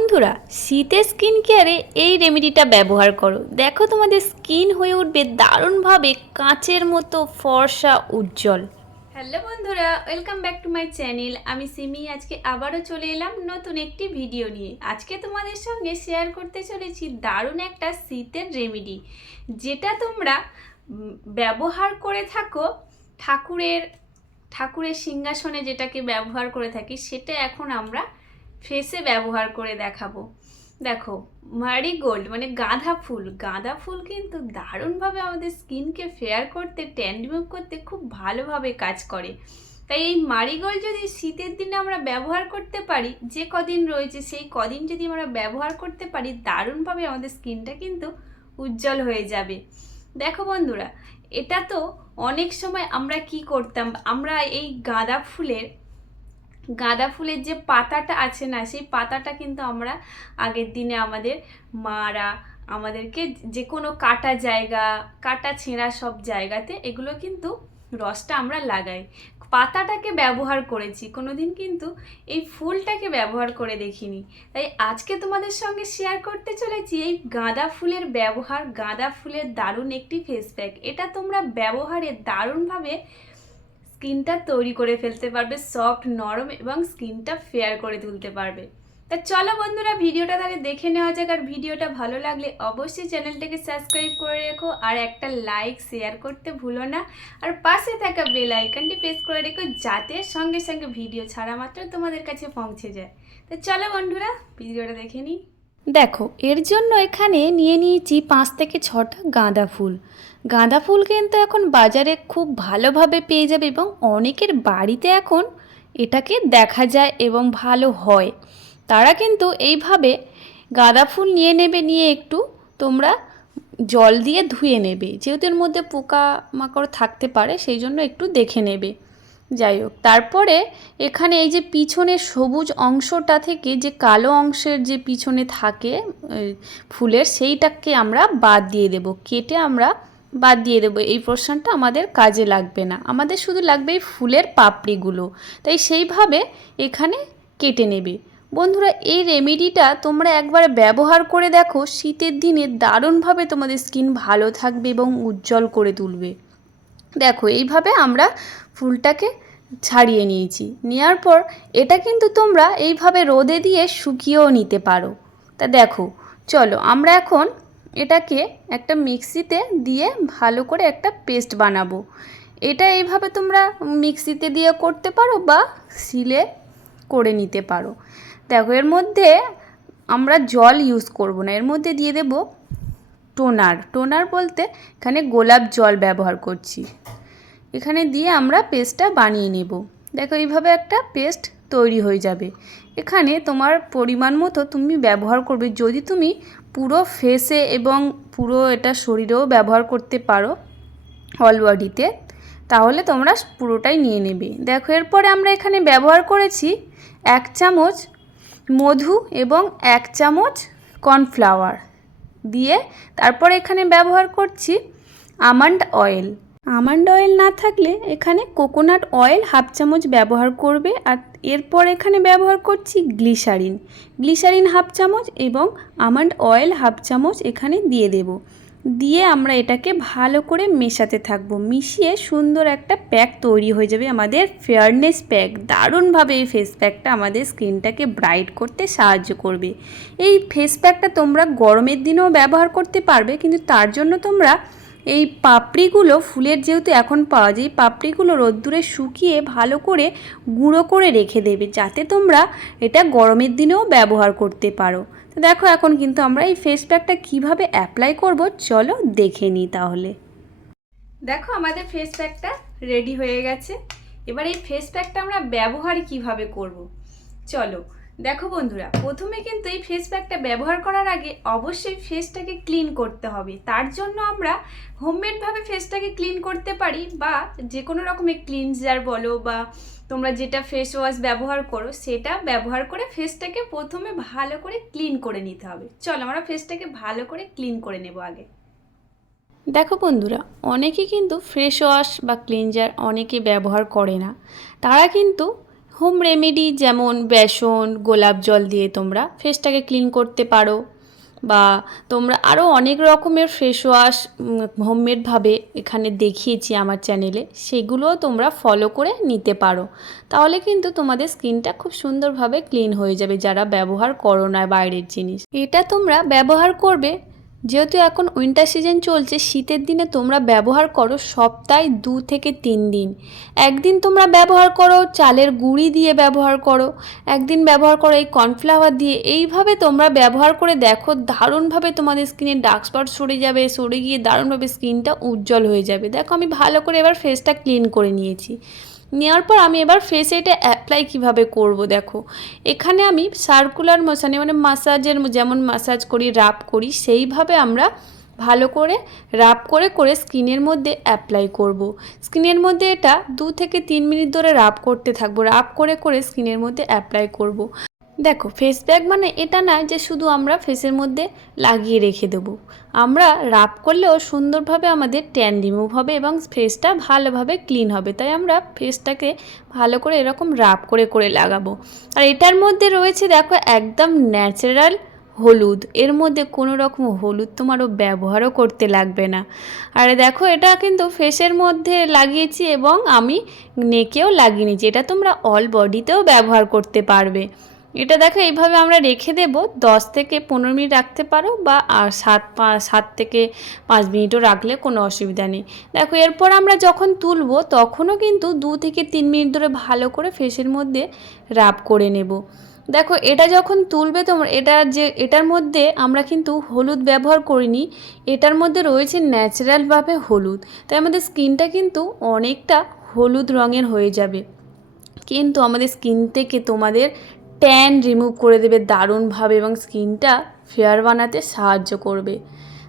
বন্ধুরা, শীতের স্কিন কেয়ারে এই রেমেডিটা ব্যবহার করো। দেখো তোমাদের স্কিন হয়ে উঠবে দারুণভাবে কাঁচের মতো ফর্সা উজ্জ্বল। হ্যালো বন্ধুরা, welcome back to my channel. আমি সিমি। আজকে আবারও চলে এলাম নতুন একটি ভিডিও নিয়ে। আজকে তোমাদের সঙ্গে শেয়ার করতে চলেছি দারুণ একটা শীতের রেমেডি, যেটা তোমরা ব্যবহার করে থাকো ঠাকুরের সিংহাসনে যেটাকে ব্যবহার করে থাকি, সেটা এখন আমরা ফেসে ব্যবহার করে দেখাবো। দেখো, মারিগোল্ড মানে গাঁদা ফুল কিন্তু দারুণভাবে আমাদের স্কিনকে ফেয়ার করতে, ট্যান রিমুভ করতে খুব ভালোভাবে কাজ করে। তাই এই মারিগোল্ড যদি শীতের দিনে আমরা ব্যবহার করতে পারি, যে কদিন রয়েছে সেই কদিন যদি আমরা ব্যবহার করতে পারি, দারুণভাবে আমাদের স্কিনটা কিন্তু উজ্জ্বল হয়ে যাবে। দেখো বন্ধুরা, এটা তো অনেক সময় আমরা কি করতাম, আমরা এই গাঁদা ফুলের যে পাতাটা আছে না, সেই পাতাটা কিন্তু আমরা আগের দিনে আমাদের মারা আমাদেরকে যে কোনো কাটা ছেঁড়া সব জায়গাতে এগুলো কিন্তু রসটা আমরা লাগাই। পাতাটাকে ব্যবহার করেছি, কোনোদিন কিন্তু এই ফুলটাকে ব্যবহার করে দেখিনি। তাই আজকে তোমাদের সঙ্গে শেয়ার করতে চলেছি এই গাঁদা ফুলের দারুণ একটি ফেস প্যাক। এটা তোমরা ব্যবহারে দারুণভাবে স্কিনটা তৈরি করে ফেলতে পারবে, সফট নরম, এবং স্কিনটা ফেয়ার করে তুলতে পারবে। তা চলো বন্ধুরা, ভিডিওটা তাহলে দেখে নেওয়া যাক। আর ভিডিওটা ভালো লাগলে অবশ্যই চ্যানেলটাকে সাবস্ক্রাইব করে রেখো, আর একটা লাইক শেয়ার করতে ভুলো না। আর পাশে থাকা বেল আইকনটি প্রেস করে রেখো, যাতে সঙ্গে সঙ্গে ভিডিও ছাড়া মাত্র তোমাদের কাছে পৌঁছে যায়। তো চলো বন্ধুরা, ভিডিওটা দেখে নিই। দেখো, এর জন্য এখানে নিয়ে নিয়েছি 5 থেকে 6টা গাঁদা ফুল কিন্তু এখন বাজারে খুব ভালোভাবে পেয়ে যাবে, এবং অনেকের বাড়িতে এখন এটাকে দেখা যায় এবং ভালো হয়। তারা কিন্তু এইভাবে গাঁদা ফুল নিয়ে নেবে, নিয়ে একটু তোমরা জল দিয়ে ধুয়ে নেবে, যেহেতু এর মধ্যে পোকামাকড় থাকতে পারে, সেই জন্য একটু দেখে নেবে। যাই হোক, তারপরে এখানে এই যে পিছনের সবুজ অংশটা থেকে যে কালো অংশের যে পিছনে থাকে ফুলের, সেইটাকে আমরা বাদ দিয়ে দেব, কেটে আমরা বাদ দিয়ে দেবো। এই পোর্শনটা আমাদের কাজে লাগবে না, আমাদের শুধু লাগবে এই ফুলের পাপড়িগুলো। তাই সেইভাবে এখানে কেটে নেবে। বন্ধুরা, এই রেমেডিটা তোমরা একবার ব্যবহার করে দেখো, শীতের দিনে দারুণভাবে তোমাদের স্কিন ভালো থাকবে এবং উজ্জ্বল করে তুলবে। দেখো, এইভাবে আমরা ফুলটাকে ছাড়িয়ে নিয়েছি। নেওয়ার পর এটা কিন্তু তোমরা এইভাবে রোদে দিয়ে শুকিয়েও নিতে পারো। তা দেখো, চলো আমরা এখন এটাকে একটা মিক্সিতে দিয়ে ভালো করে একটা পেস্ট বানাবো। এটা এইভাবে তোমরা মিক্সিতে দিয়ে করতে পারো বা শিলে করে নিতে পারো। দেখো, এর মধ্যে আমরা জল ইউজ করব না, এর মধ্যে দিয়ে দেব টোনার বলতে এখানে গোলাপ জল ব্যবহার করছি। এখানে দিয়ে আমরা পেস্টটা বানিয়ে নেব। দেখো, এইভাবে একটা পেস্ট তৈরি হয়ে যাবে। এখানে তোমার পরিমাণ মতো তুমি ব্যবহার করবে। যদি তুমি পুরো ফেসে এবং পুরো এটা শরীরেও ব্যবহার করতে পারো, অল বডিতে, তাহলে তোমরা পুরোটাই নিয়ে নেবে। দেখো, এরপরে আমরা এখানে ব্যবহার করেছি 1 চামচ মধু এবং 1 চামচ কর্নফ্লাওয়ার দিয়ে, তারপর এখানে ব্যবহার করছি আমন্ড অয়েল না থাকলে এখানে কোকোনাট অয়েল 1/2 চামচ ব্যবহার করবে। আর এরপর এখানে ব্যবহার করছি গ্লিসারিন 1/2 চামচ এবং আমন্ড অয়েল 1/2 চামচ এখানে দিয়ে দেব। দিয়ে আমরা এটাকে ভালো করে মেশাতে থাকবো। মিশিয়ে সুন্দর একটা প্যাক তৈরি হয়ে যাবে, আমাদের ফেয়ারনেস প্যাক। দারুণভাবে এই ফেস প্যাকটা আমাদের স্কিনটাকে ব্রাইট করতে সাহায্য করবে। এই ফেস প্যাকটা তোমরা গরমের দিনেও ব্যবহার করতে পারবে, কিন্তু তার জন্য তোমরা এই পাপড়িগুলো, ফুলের যেহেতু এখন পাওয়া যায়, পাপড়িগুলো রোদ্দুরে শুকিয়ে ভালো করে গুঁড়ো করে রেখে দেবে, যাতে তোমরা এটা গরমের দিনেও ব্যবহার করতে পারো। তো দেখো, এখন কিন্তু আমরা এই ফেস প্যাকটা কীভাবে অ্যাপ্লাই করব, চলো দেখে নিই তাহলে। দেখো, আমাদের ফেস প্যাকটা রেডি হয়ে গেছে। এবার এই ফেস প্যাকটা আমরা ব্যবহার কিভাবে করব, চলো দেখো। বন্ধুরা, প্রথমে কিন্তু এই ফেস প্যাকটা ব্যবহার করার আগে অবশ্যই ফেসটাকে ক্লিন করতে হবে। তার জন্য আমরা হোমমেডভাবে ফেসটাকে ক্লিন করতে পারি, বা যে কোনো রকমের ক্লিনজার বলো, বা তোমরা যেটা ফেস ওয়াশ ব্যবহার করো সেটা ব্যবহার করে ফেসটাকে প্রথমে ভালো করে ক্লিন করে নিতে হবে। চলো আমরা ফেসটাকে ভালো করে ক্লিন করে নেব আগে। দেখো বন্ধুরা, অনেকে কিন্তু ফেস ওয়াশ বা ক্লিনজার অনেকে ব্যবহার করে না। তারা কিন্তু হোম রেমেডি যেমন বেসন গোলাপ জল দিয়ে তোমরা ফেসটাকে ক্লিন করতে পারো, বা তোমরা আরও অনেক রকমের ফেস ওয়াশ হোমমেডভাবে এখানে দেখিয়েছি আমার চ্যানেলে, সেগুলোও তোমরা ফলো করে নিতে পারো। তাহলে কিন্তু তোমাদের স্কিনটা খুব সুন্দরভাবে ক্লিন হয়ে যাবে যারা ব্যবহার করো না বাইরের জিনিস। এটা তোমরা ব্যবহার করবে, যেহেতু এখন উইন্টার সিজন চলছে, শীতের দিনে তোমরা ব্যবহার করো সপ্তাহে 2 থেকে 3 দিন। একদিন তোমরা ব্যবহার করো চালের গুঁড়ি দিয়ে ব্যবহার করো, একদিন ব্যবহার করো এই কর্নফ্লাওয়ার দিয়ে। এইভাবে তোমরা ব্যবহার করে দেখো, দারুণভাবে তোমাদের স্কিনের ডার্ক স্পট সরে যাবে, সরে গিয়ে দারুণভাবে স্কিনটা উজ্জ্বল হয়ে যাবে। দেখো আমি ভালো করে এবার ফেসটা ক্লিন করে নিয়েছি। নেওয়ার পর আমি এবার ফেসে এটা অ্যাপ্লাই কীভাবে করব দেখো, এখানে আমি সার্কুলার মোশনে মানে মাসাজের যেমন মাসাজ করি রাব করি সেইভাবে আমরা ভালো করে রাব করে করে স্কিনের মধ্যে অ্যাপ্লাই করব। স্কিনের মধ্যে এটা 2 থেকে 3 মিনিট ধরে রাব করতে থাকবো, রাব করে করে স্কিনের মধ্যে অ্যাপ্লাই করব। দেখো ফেস প্যাক মানে এটা না যে শুধু আমরা ফেসের মধ্যে লাগিয়ে রেখে দেবো, আমরা রাব করলেও সুন্দরভাবে আমাদের ট্যান রিমুভ হবে এবং ফেসটা ভালোভাবে ক্লিন হবে। তাই আমরা ফেসটাকে ভালো করে এরকম রাব করে করে লাগাবো। আর এটার মধ্যে রয়েছে দেখো একদম ন্যাচারাল হলুদ, এর মধ্যে কোনো রকম হলুদ তোমারও ব্যবহারও করতে লাগবে না। আর দেখো এটা কিন্তু ফেসের মধ্যে লাগিয়েছি এবং আমি নেকেও লাগিয়ে নিয়েছি, এটা তোমরা অল বডিতেও ব্যবহার করতে পারবে। এটা দেখো এইভাবে আমরা রেখে দেব, 10 থেকে 15 মিনিট রাখতে পারো, বা 7 থেকে 5 মিনিটও রাখলে কোনো অসুবিধা নেই। দেখো এরপর আমরা যখন তুলবো তখনও কিন্তু 2 থেকে 3 মিনিট ধরে ভালো করে ফেসের মধ্যে রাব করে নেব। দেখো এটা যখন তুলবে তোমরা, এটার মধ্যে আমরা কিন্তু হলুদ ব্যবহার করিনি, এটার মধ্যে রয়েছে ন্যাচারালভাবে হলুদ, তাই আমাদের স্কিনটা কিন্তু অনেকটা হলুদ রঙের হয়ে যাবে, কিন্তু আমাদের স্কিন থেকে তোমাদের ট্যান রিমুভ করে দেবে দারুণভাবে এবং স্কিনটা ফেয়ার বানাতে সাহায্য করবে।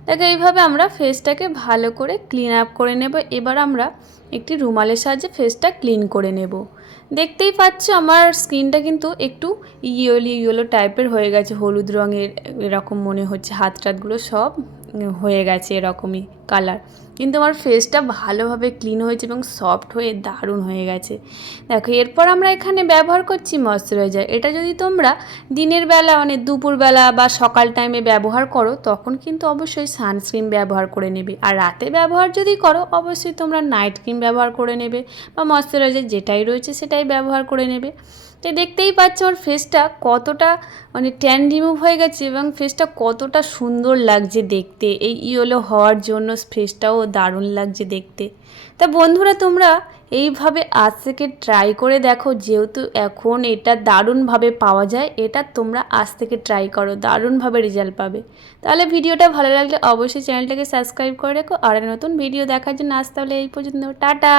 দেখো এইভাবে আমরা ফেসটাকে ভালো করে ক্লিন আপ করে নেব। এবার আমরা একটি রুমালের সাহায্যে ফেসটা ক্লিন করে নেব। দেখতেই পাচ্ছ আমার স্কিনটা কিন্তু একটু ইয়েলো টাইপের হয়ে গেছে, হলুদ রঙের এরকম মনে হচ্ছে, হাত টাতগুলো সব হয়ে গেছে এরকমই কালার, কিন্তু আমার ফেসটা ভালোভাবে ক্লিন হয়েছে এবং সফট হয়ে দারুণ হয়ে গেছে। দেখো এরপর আমরা এখানে ব্যবহার করছি ময়শ্চারাইজার। এটা যদি তোমরা দিনের বেলা মানে দুপুরবেলা বা সকাল টাইমে ব্যবহার করো তখন কিন্তু অবশ্যই সানস্ক্রিন ব্যবহার করে নেবে, আর রাতে ব্যবহার যদি করো অবশ্যই তোমরা নাইট ক্রিম ব্যবহার করে নেবে বা ময়শ্চারাইজার যেটাই রয়েছে সেটাই ব্যবহার করে নেবে। তো দেখতেই পাচ্ছ আমার ফেসটা কতটা মানে ট্যান রিমুভ হয়ে গেছে এবং ফেসটা কতটা সুন্দর লাগছে দেখতে, এই ইয়েলো হওয়ার জন্য ফেসটাও দারুণ লাগছে দেখতে। তা বন্ধুরা তোমরা এইভাবে আজ থেকে ট্রাই করে দেখো, যেহেতু এখন এটা দারুণভাবে পাওয়া যায়, এটা তোমরা আজ থেকে ট্রাই করো, দারুণভাবে রেজাল্ট পাবে। তাহলে ভিডিওটা ভালো লাগলে অবশ্যই চ্যানেলটাকে সাবস্ক্রাইব করে রেখো, আর নতুন ভিডিও দেখার জন্য আজ তাহলে এই পর্যন্ত, টাটা।